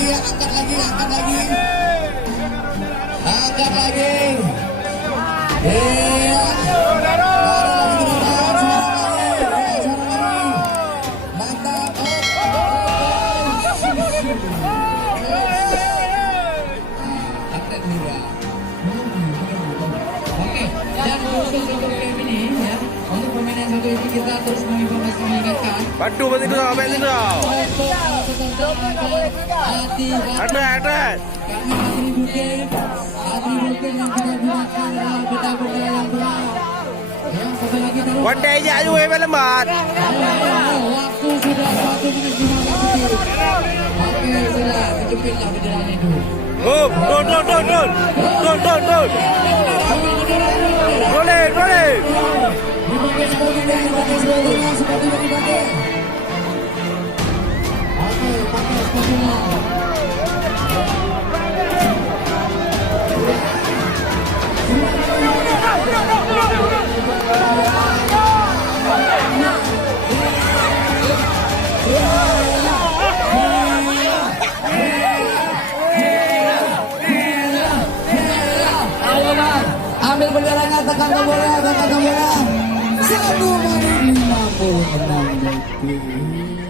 lagi, angkat lagi, angkat lagi. Angkat lagi. Iya. Mantap. Atlet muda. Oke, dan untuk game ini ya, untuk pemain yang satu ini kita terus mengingatkan. Bantu bantu dulu, bantu dulu. Ada. Kami atribut yang kita gunakan adalah benda-benda yang berat. Ya, satu lagi dulu. One day aja aja weh lembat. Waktu sudah 1 menit 15 detik. Oke, sudah kejepitlah berjalan itu. Turun. Rolling. Dipakai sebagainya, seperti dipakai. Oke, pakai sepatunya. Ambil benderanya, tekan tombolnya. 1 menit 56 detik.